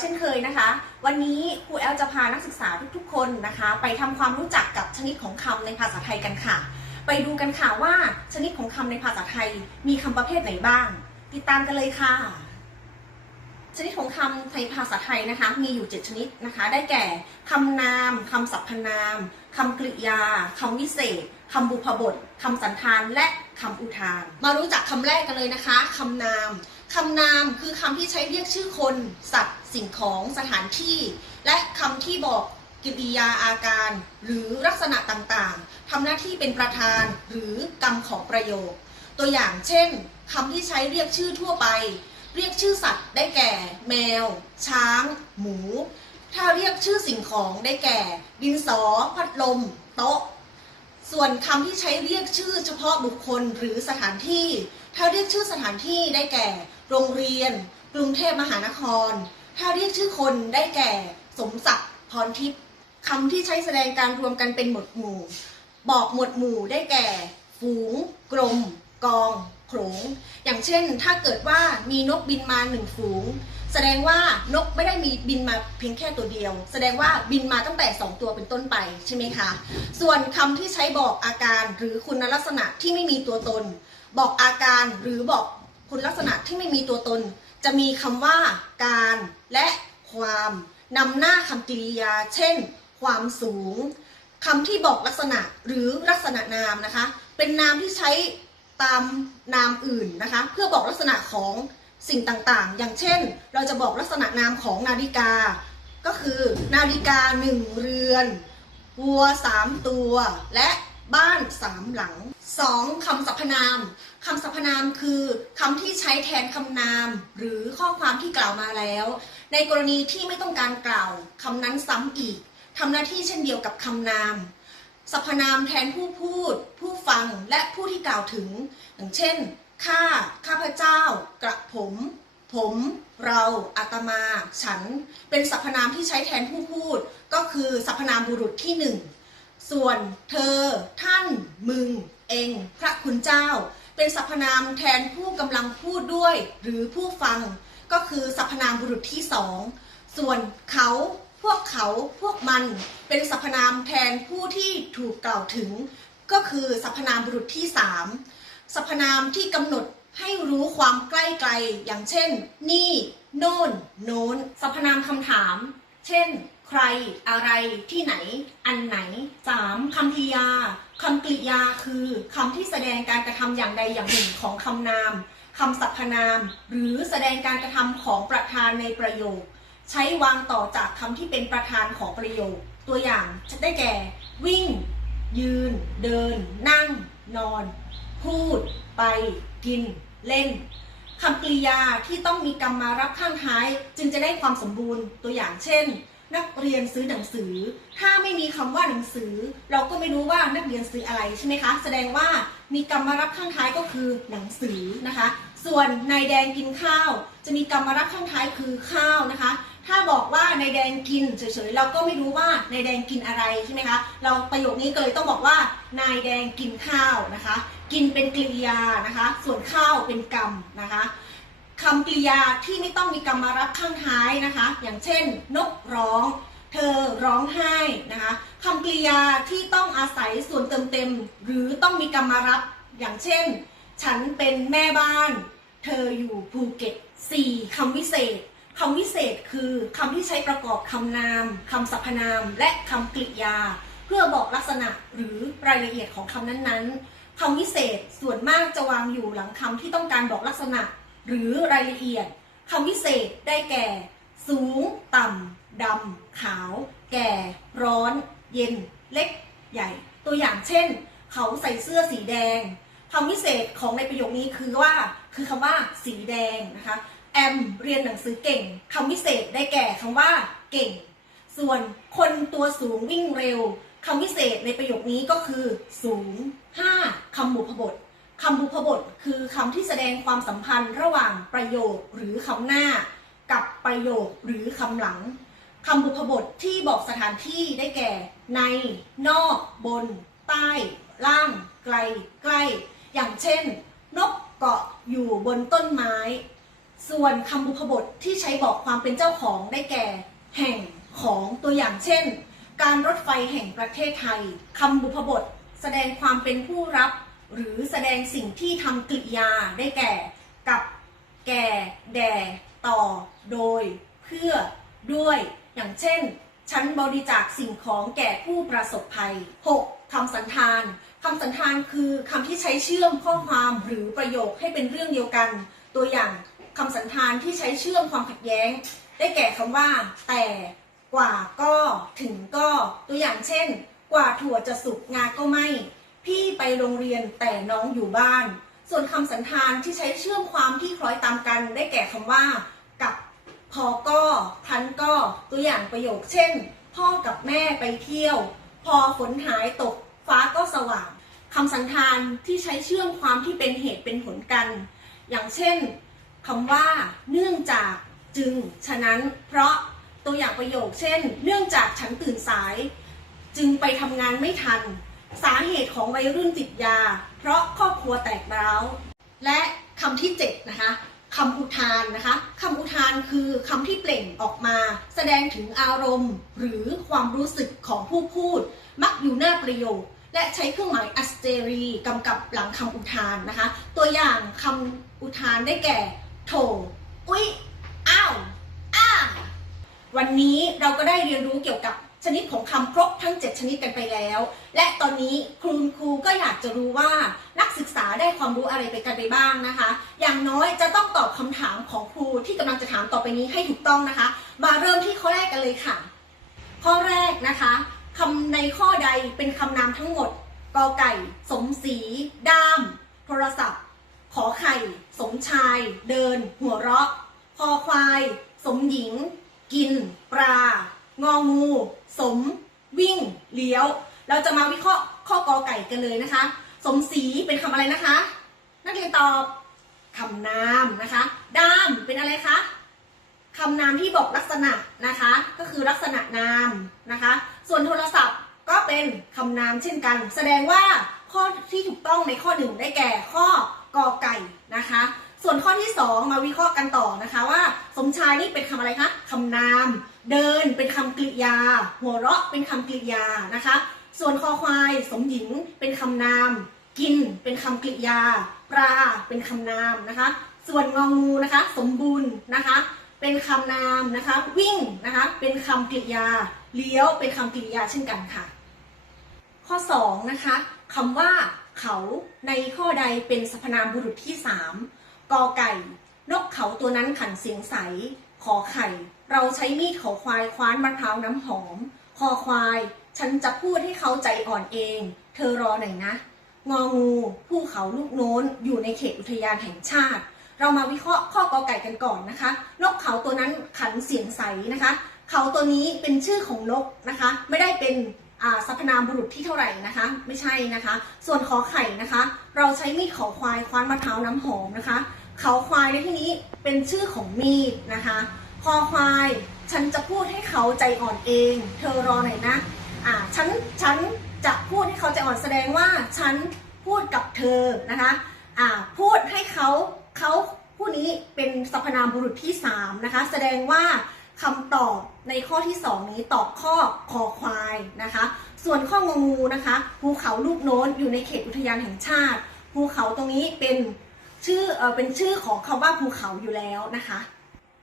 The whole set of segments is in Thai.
เช่นเคยนะคะ วันนี้ครูแอลจะพานักศึกษาทุกๆ คนนะคะ ไปทำความรู้จักกับชนิดของคำในภาษาไทยกันค่ะ ไปดูกันค่ะว่าชนิดของคำในภาษาไทยมีคำประเภทไหนบ้าง ติดตามกันเลยค่ะ ชนิดของคำในภาษาไทยนะคะ มีอยู่ 7 ชนิดนะคะ ได้แก่คำนามคำสรรพนามคำกริยาคำวิเศษคำบุพบทคำสันธานและคำอุทาน มารู้จักคำแรกกันเลยนะคะคำนามคำนามคือคำที่ใช้เรียกชื่อคน สัตว์ สิ่งของสถานที่ และคำที่บอกกิริยาอาการ หรือลักษณะต่างๆทำหน้าที่เป็นประธานหรือกรรมของประโยค ตัวอย่างเช่นคำที่ใช้เรียกชื่อทั่วไป เรียกชื่อสัตว์ได้แก่ แมว ช้าง หมู ถ้าเรียกชื่อสิ่งของได้แก่ ดินสอ พัดลม โต๊ะ ส่วนคำที่ใช้เรียกชื่อเฉพาะบุคคลหรือสถานที่ ถ้าเรียกชื่อสถานที่ได้แก่ โรงเรียน กรุงเทพมหานคร ถ้าเรียกชื่อคนได้แก่สมศักดิ์พรทิพย์คำที่ใช้แสดงการรวมกันเป็นหมวดหมู่ บอกหมวดหมู่ได้แก่ ฝูงกรมกองโขลงอย่างเช่น ถ้าเกิดว่ามีนกบินมาหนึ่งฝูง แสดงว่านกไม่ได้มีบินมาเพียงแค่ตัวเดียว แสดงว่าบินมาตั้งแต่ 2 ตัวเป็นต้นไปใช่ไหมคะ ส่วนคำที่ใช้บอกอาการหรือคุณลักษณะที่ไม่มีตัวตน บอกอาการหรือบอกคุณลักษณะที่ไม่มีตัวตน จะมีคำว่าการ และความนำหน้าคำกริยา เช่น ความสูงคำที่บอกลักษณะหรือลักษณะนามนะคะ เป็นนามที่ใช้ตามนามอื่นนะคะ เพื่อบอกลักษณะของสิ่งต่างๆ อย่างเช่น เราจะบอกลักษณะนามของนาฬิกา ก็คือนาฬิกาหนึ่งเรือน วัวสามตัว และบ้านสามหลัง 2. คำสรรพนามคำสรรพนามคือคำที่ใช้แทนคำนาม หรือข้อความที่กล่าวมาแล้ว ในกรณีที่ไม่ต้องการกล่าวคำนั้นซ้ำอีกทำหน้าที่เช่นเดียวกับคำนามสรรพนามแทนผู้พูด ผู้ฟังและผู้ที่กล่าวถึง อย่างเช่น ข้า ข้าพเจ้า กระผม ผม เราอาตมา ฉัน เป็นสรรพนามที่ใช้แทนผู้พูด ก็คือสรรพนามบุรุษที่หนึ่ง ส่วนเธอ ท่าน มึง เอง พระคุณเจ้า เป็นสรรพนามแทนผู้กำลังพูดด้วย หรือผู้ฟัง ก็คือสรรพนามบุรุษที่สองส่วนเขาพวกเขาพวกมันเป็นสรรพนามแทนผู้ที่ถูกกล่าวถึง ก็คือสรรพนามบุรุษที่สามสรรพนามที่กำหนดให้รู้ความใกล้ไกลอย่างเช่น นี่ โน่น โน้นสรรพนามคำถาม เช่น ใคร อะไร ที่ไหน อันไหน 3. คำกริยาคำกริยาคือคำที่แสดงการกระทำอย่างใดอย่างหนึ่งของคำนาม คำสรรพนาม หรือแสดงการกระทำของประธานในประโยค ใช้วางต่อจากคำที่เป็นประธานของประโยค ตัวอย่างจะได้แก่ วิ่ง ยืน เดิน นั่ง นอน พูด ไป กิน เล่นคำกริยาที่ต้องมีกรรมมารับข้างท้าย จึงจะได้ความสมบูรณ์ตัวอย่างเช่น นักเรียนซื้อหนังสือ ถ้าไม่มีคำว่าหนังสือ เราก็ไม่รู้ว่านักเรียนซื้ออะไรใช่ไหมคะ แสดงว่ามีกรรมมารับข้างท้ายก็คือหนังสือนะคะ ส่วนนายแดงกินข้าว จะมีกรรมารับข้างท้ายคือข้าวนะคะ ถ้าบอกว่านายแดงกินเฉยๆเราก็ไม่รู้ว่านายแดงกินอะไรใช่ไหมคะ เราประโยคนี้ก็เลยต้องบอกว่านายแดงกินข้าวนะคะ กินเป็นกริยานะคะ ส่วนข้าวเป็นกรรมนะคะคำกริยาที่ไม่ต้องมีกรรมารับข้างท้ายนะคะ อย่างเช่น นกร้องเธอร้องไห้นะคะคำกริยาที่ต้องอาศัยส่วนเติมเต็ม หรือต้องมีกรรมมารับอย่างเช่น ฉันเป็นแม่บ้าน เธออยู่ภูเก็ต 4. คำวิเศษคำวิเศษคือคำที่ใช้ประกอบคำนามคำสรรพนาม และคำกริยา เพื่อบอกลักษณะหรือรายละเอียดของคำนั้นๆคำวิเศษส่วนมากจะวางอยู่หลังคำที่ต้องการบอกลักษณะ หรือรายละเอียดคำวิเศษได้แก่ สูง ต่ำดำขาว แก่ ร้อน เย็น เล็ก ใหญ่ ตัวอย่างเช่น เขาใส่เสื้อสีแดง คำวิเศษของในประโยคนี้คือว่าคือคำว่าสีแดงนะคะ แอมเรียนหนังสือเก่งคำวิเศษได้แก่คำว่า เก่ง ส่วนคนตัวสูงวิ่งเร็วคำวิเศษในประโยคนี้ก็คือ สูง 5. คำบุพบทคำบุพบท คือคำที่แสดงความสัมพันธ์ระหว่างประโยคหรือคำหน้า กับประโยคหรือคำหลังคำบุพบทที่บอกสถานที่ได้แก่ ใน นอก บน ใต้ ล่าง ไกล ใกล้ อย่างเช่น นกเกาะอยู่บนต้นไม้ ส่วนคำบุพบทที่ใช้บอกความเป็นเจ้าของได้แก่ แห่งของตัวอย่างเช่น การรถไฟแห่งประเทศไทยคำบุพบท แสดงความเป็นผู้รับ หรือแสดงสิ่งที่ทำกริยาได้แก่ กับ แก่ แด่ ต่อ โดย เพื่อ ด้วย อย่างเช่น ฉันบริจาคสิ่งของแก่ผู้ประสบภัย 6. คำสันธาน คำสันธานคือคำที่ใช้เชื่อมข้อความหรือประโยคให้เป็นเรื่องเดียวกัน ตัวอย่างคำสันธานที่ใช้เชื่อมความขัดแย้ง ได้แก่คำว่า แต่กว่าก็ถึงก็ ตัวอย่างเช่น กว่าถั่วจะสุกงาก็ไม่ พี่ไปโรงเรียนแต่น้องอยู่บ้าน ส่วนคำสันธานที่ใช้เชื่อมความที่คล้อยตามกัน ได้แก่คำว่า กับพอก็ทันก็ ตัวอย่างประโยคเช่น พ่อกับแม่ไปเที่ยว พอฝนหายตก ฟ้าก็สว่างคำสันธานที่ใช้เชื่อมความที่เป็นเหตุเป็นผลกัน อย่างเช่นคำว่า เนื่องจากจึง ฉะนั้นเพราะตัวอย่างประโยค เช่น เนื่องจากฉันตื่นสาย จึงไปทำงานไม่ทัน สาเหตุของวัยรุ่นติดยา เพราะครอบครัวแตกร้าว และคำที่7นะคะคำอุทานนะคะคำอุทานคือคำที่เปล่งออกมา แสดงถึงอารมณ์ หรือความรู้สึกของผู้พูด มักอยู่หน้าประโยค และใช้เครื่องหมายอัสเตรีกำกับหลังคำอุทานนะคะ ตัวอย่างคำอุทานได้แก่ โถ อุ๊ย อ้าว อ้า วันนี้เราก็ได้เรียนรู้เกี่ยวกับชนิดของคำครบทั้ง 7 ชนิดกันไปแล้ว และตอนนี้ครูครูก็อยากจะรู้ว่านักศึกษาได้ความรู้อะไรไปกันไปบ้างนะคะ อย่างน้อยจะต้องตอบคำถามของครูที่กำลังจะถามต่อไปนี้ให้ถูกต้องนะคะ มาเริ่มที่ข้อแรกกันเลยค่ะ ข้อแรกนะคะ คำในข้อใดเป็นคำนามทั้งหมดกอไก่ สมศรีด้าม โทรศัพท์ ขอไข่ สมชาย เดิน หัวเราะคอควาย สมหญิง กิน ปลางองู สม วิ่ง เลี้ยว เราจะมาวิเคราะห์ข้อกอไก่กันเลยนะคะ สมศรีเป็นคำอะไรนะคะ นักเรียนตอบคำนามนะคะ ด้ามเป็นอะไรคะคำนามที่บอกลักษณะนะคะ ก็คือลักษณะนามนะคะ ส่วนโทรศัพท์ก็เป็นคำนามเช่นกัน แสดงว่าข้อที่ถูกต้องในข้อหนึ่งได้แก่ข้อกอไก่นะคะ ส่วนข้อที่ 2 มาวิเคราะห์กันต่อนะคะว่า สมชายนี่เป็นคำอะไรคะคำนาม เดินเป็นคำกริยา หัวเราะเป็นคำกริยานะคะ ส่วนคอควายสมหญิงเป็นคำนาม กินเป็นคำกริยา ปลาเป็นคำนามนะคะ ส่วนงองูนะคะ สมบูรณ์นะคะ เป็นคำนามนะคะ วิ่งนะคะ เป็นคำกริยา เลี้ยวเป็นคำกริยาเช่นกันค่ะ ข้อ2นะคะคำว่าเขาในข้อใดเป็นสรรพนามบุรุษที่ 3กอไก่ นกเขาตัวนั้นขันเสียงใส ขอไข่ เราใช้มีดเขาควายคว้านมะพร้าวน้ำหอม คอควาย ฉันจะพูดให้เขาใจอ่อนเอง เธอรอหน่อยนะงองูภูเขาลูกโน้นอยู่ในเขตอุทยานแห่งชาติ เรามาวิเคราะห์ข้อกอไก่กันก่อนนะคะ นกเขาตัวนั้นขันเสียงใสนะคะ เขาตัวนี้เป็นชื่อของนกนะคะ ไม่ได้เป็นสรรพนามบุรุษที่เท่าไหร่นะคะ ไม่ใช่นะคะ ส่วนขอไข่นะคะ เราใช้มีดขอควายคว้านมะพร้าวน้ำหอมนะคะ เขาควายในที่นี้เป็นชื่อของมีดนะคะคอควาย ฉันจะพูดให้เขาใจอ่อนเอง เธอรอหน่อยนะอ่าฉันฉันจะพูดให้เขาใจอ่อนแสดงว่า ฉันพูดกับเธอนะคะอ่าพูดให้เขาเขาผู้นี้เป็นสรรพนามบุรุษที่3นะคะ แสดงว่า คำตอบในข้อที่ 2 นี้ตอบข้อคอควายนะคะ ส่วนข้ององูนะคะภูเขาลูกโน้นอยู่ในเขตอุทยานแห่งชาติภูเขาตรงนี้เป็นชื่อเออเป็นชื่อของคำว่าภูเขาอยู่แล้วนะคะ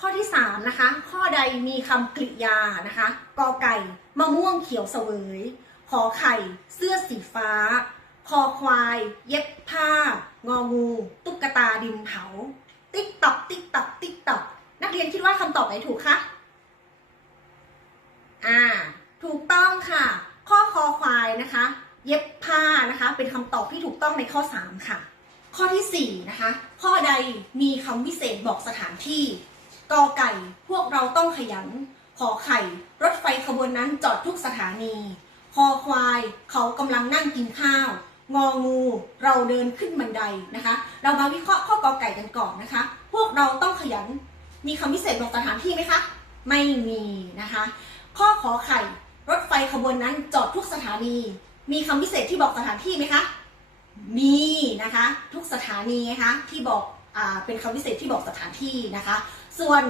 ข้อที่3นะคะข้อใดมีคำกริยานะคะกอไก่มะม่วงเขียวเสวยขอไข่เสื้อสีฟ้า คอควาย เย็บผ้า งองู ตุ๊กตาดินเผา ติ๊กตอกติ๊กตอกติ๊กตอกนักเรียนคิดว่าคำตอบไหนถูกคะ อ่า ถูกต้องค่ะ ข้อคอควายนะคะ เย็บผ้านะคะ เป็นคำตอบที่ถูกต้องในข้อ 3 ค่ะ ข้อทีสี่ 4 นะคะ ข้อใดมีคำวิเศษบอกสถานที่กอไก่พวกเราต้องขยัน ขอไข่ รถไฟขบวนนั้นจอดทุกสถานีคอควายเขากำลังนั่งกินข้าว งองู เราเดินขึ้นบันไดนะคะ เรามาวิเคราะห์ข้อกอไก่กันก่อนนะคะ พวกเราต้องขยัน มีคำพิเศษบอกสถานที่ไหมคะ ไม่มีนะคะ ข้อขอไข่ รถไฟขบวนนั้นจอดทุกสถานี มีคำพิเศษที่บอกสถานที่ไหมคะ มีนะคะ ทุกสถานีนะคะที่บอกอ่าเป็นคำวิเศษที่บอกสถานที่นะคะ ส่วน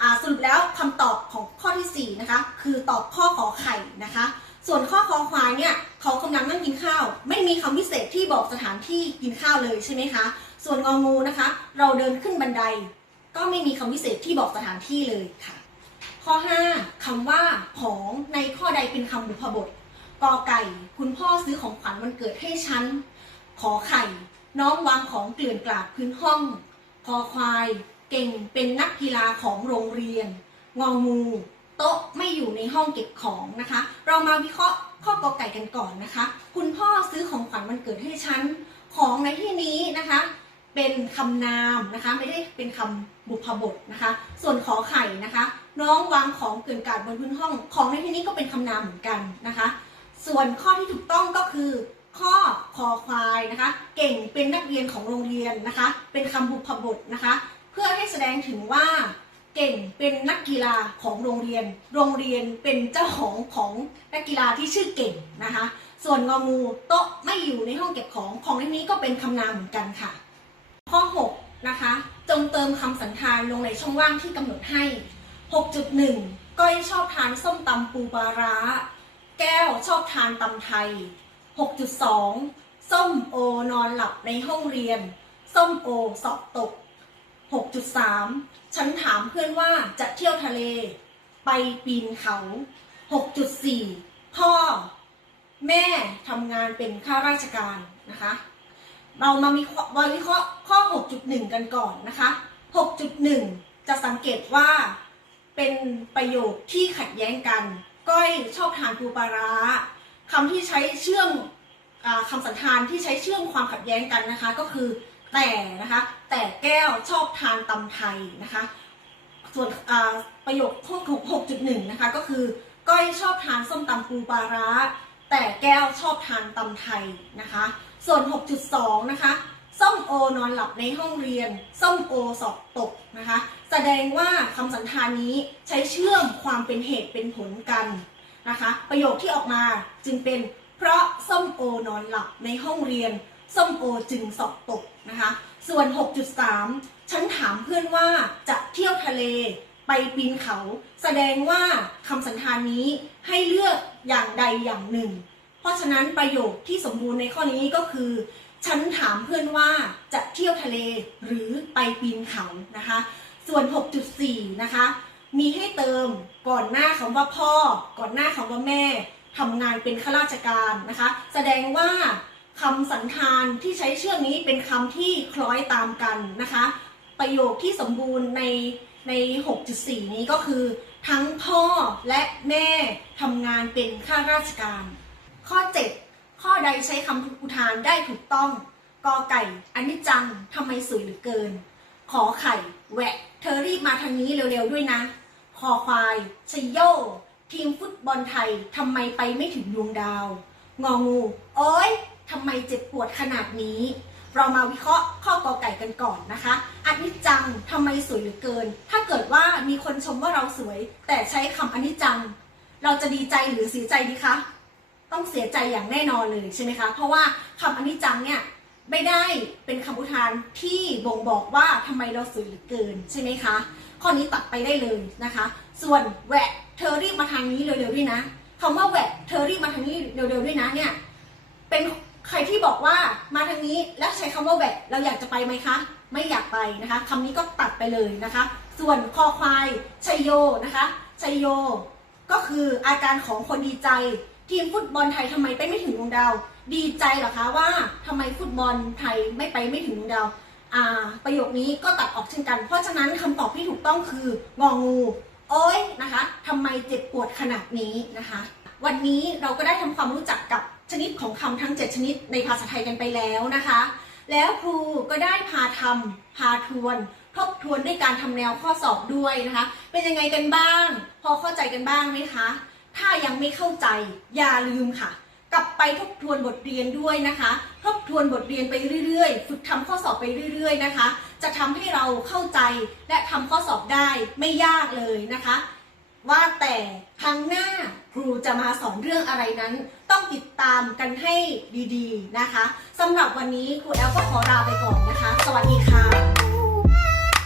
อ่าสรุปแล้วคำตอบของข้อทีสี่4นะคะคือตอบข้อขอไข่นะคะ ส่วนข้อคอควายเนี่ยเขากำลังนั่งกินข้าว ไม่มีคำวิเศษที่บอกสถานที่กินข้าวเลยใช่ไหมคะ ส่วนงองูนะคะ เราเดินขึ้นบันได ก็ไม่มีคำวิเศษที่บอกสถานที่เลยค่ะ ข้อ 5คำว่าของในข้อใดเป็นคำบุพบทกอไก่ คุณพ่อซื้อของขวัญวันเกิดให้ฉัน ขอไข่ น้องวางของเกลื่อนกลาดพื้นห้องคอควาย เก่งเป็นนักกีฬาของโรงเรียน งองู โต๊ะไม่อยู่ในห้องเก็บของนะคะ เรามาวิเคราะห์ข้อกอไก่กันก่อนนะคะ คุณพ่อซื้อของขวัญวันเกิดให้ฉัน ของในที่นี้นะคะ เป็นคำนามนะคะ ไม่ได้เป็นคำบุพบทนะคะ ส่วนขอไข่นะคะ น้องวางของเกลื่อนกาดบนพื้นห้อง ของในที่นี้ก็เป็นคำนามเหมือนกันนะคะ ส่วนข้อที่ถูกต้องก็คือ ข้อคอควายนะคะ เก่งเป็นนักเรียนของโรงเรียนนะคะ เป็นคำบุพบทนะคะ เพื่อให้แสดงถึงว่า เก่งเป็นนักกีฬาของโรงเรียน โรงเรียนเป็นเจ้าของของนักกีฬาที่ชื่อเก่งนะคะ ส่วนงองูโต๊ะไม่อยู่ในห้องเก็บของของในนี้ก็เป็นคำนามเหมือนกันค่ะ ข้อ 6 นะคะ จงเติมคำสันธานลงในช่องว่างที่กำหนดให้ 6.1 ก้อยชอบทานส้มตำปูปลาร้า แก้วชอบทานตำไทย 6.2 ส้มโอนอนหลับในห้องเรียน ส้มโอสอบตก 6.3 ฉันถามเพื่อนว่าจะเที่ยวทะเล ไปปีนเขา 6.4 พ่อ แม่ทำงานเป็นข้าราชการนะคะ เรามามีวิเคราะห์ข้อ 6.1 กันก่อนนะคะ 6.1 จะสังเกตว่า เป็นประโยคที่ขัดแย้งกัน ก้อยชอบทานปูปลาร้าคำที่ใช้เชื่อมอคำสันธานที่ใช้เชื่อมความขัดแย้งกันนะคะ ก็คือแต่นะคะ แต่แก้วชอบทานตำไทยนะคะ ส่วนประโยคข้อ6.1นะคะก็คือก้อยชอบทานส้มตำปูปลาร้า แต่แก้วชอบทานตำไทยนะคะ ส่วน 6.2 นะคะ ส้มโอนอนหลับในห้องเรียน ส้มโอสอบตกนะคะ แสดงว่าคำสันธานนี้ใช้เชื่อมความเป็นเหตุเป็นผลกันนะคะ ประโยคที่ออกมาจึงเป็นเพราะส้มโอนอนหลับในห้องเรียน ส้มโอจึงสอบตกนะคะ ส่วน 6.3 ฉันถามเพื่อนว่าจะเที่ยวทะเลไปปีนเขา แสดงว่าคำสันธานนี้ให้เลือกอย่างใดอย่างหนึ่ง เพราะฉะนั้นประโยคที่สมบูรณ์ในข้อนี้ก็คือ ฉันถามเพื่อนว่าจะเที่ยวทะเลหรือไปปีนเขานะคะ ส่วน 6.4 นะคะ มีให้เติมก่อนหน้าคำว่าพ่อ ก่อนหน้าคำว่าแม่ทำงานเป็นข้าราชการนะคะ แสดงว่าคำสันธานที่ใช้เชื่อมนี้เป็นคำที่คล้อยตามกันนะคะ ประโยคที่สมบูรณ์ในใน 6.4 นี้ก็คือ ทั้งพ่อและแม่ทำงานเป็นข้าราชการ ข้อ 7 ข้อใดใช้คำอุทานได้ถูกต้องกอไก่อนิจจังทำไมสวยเหลือเกิน ขอไข่ แหวะ เธอรีบมาทางนี้เร็วๆด้วยนะ คอควายชยโย ทีมฟุตบอลไทยทำไมไปไม่ถึงดวงดาว งองู โอ๊ยทำไมเจ็บปวดขนาดนี้ เรามาวิเคราะห์ข้อกอไก่กันก่อนนะคะอนิจจังทำไมสวยเหลือเกิน ถ้าเกิดว่ามีคนชมว่าเราสวย แต่ใช้คำอนิจจัง เราจะดีใจหรือเสียใจดีคะ ต้องเสียใจอย่างแน่นอนเลยใช่ไหมคะ เพราะว่าคำอนิจจังเนี่ยไม่ได้เป็นคำอุทานที่บ่งบอกว่าทำไมเราสวยเหลือเกินใช่ไหมคะ ข้อนี้ตัดไปได้เลยนะคะ ส่วนแหวะเธอรีบมาทางนี้เร็วๆด้วยนะคำว่าแหวะเธอรีบมาทางนี้เร็วๆด้วยนะเนี่ยเป็นใครที่บอกว่ามาทางนี้แล้วใช้คำว่าแหวะเราอยากจะไปไหมคะ ไม่อยากไปนะคะคำนี้ก็ตัดไปเลยนะคะ ส่วนคอควายชัยโยนะคะชัยโย ก็คืออาการของคนดีใจ ทีมฟุตบอลไทยทำไมไปไม่ถึงดวงดาว ดีใจเหรอคะว่าทำไมฟุตบอลไทยไม่ไปไม่ถึงดวงดาวอ่า ประโยคนี้ก็ตัดออกเช่นกัน เพราะฉะนั้นคำตอบที่ถูกต้องคืององู โอ้ยนะคะทำไมเจ็บปวดขนาดนี้นะคะ วันนี้เราก็ได้ทำความรู้จักกับชนิดของคำทั้ง 7 ชนิดในภาษาไทยกันไปแล้วนะคะ แล้วครูก็ได้พาทำพาทวน ทบทวนด้วยการทำแนวข้อสอบด้วยนะคะ เป็นยังไงกันบ้าง พอเข้าใจกันบ้างไหมคะ ถ้ายังไม่เข้าใจอย่าลืมค่ะ กลับไปทบทวนบทเรียนด้วยนะคะ ทบทวนบทเรียนไปเรื่อยๆ ฝึกทำข้อสอบไปเรื่อยๆนะคะ จะทำให้เราเข้าใจและทำข้อสอบได้ไม่ยากเลยนะคะ ว่าแต่ครั้งหน้าครูจะมาสอนเรื่องอะไรนั้น ต้องติดตามกันให้ดีๆนะคะสำหรับวันนี้ครูแอลก็ขอลาไปก่อนนะคะ สวัสดีค่ะ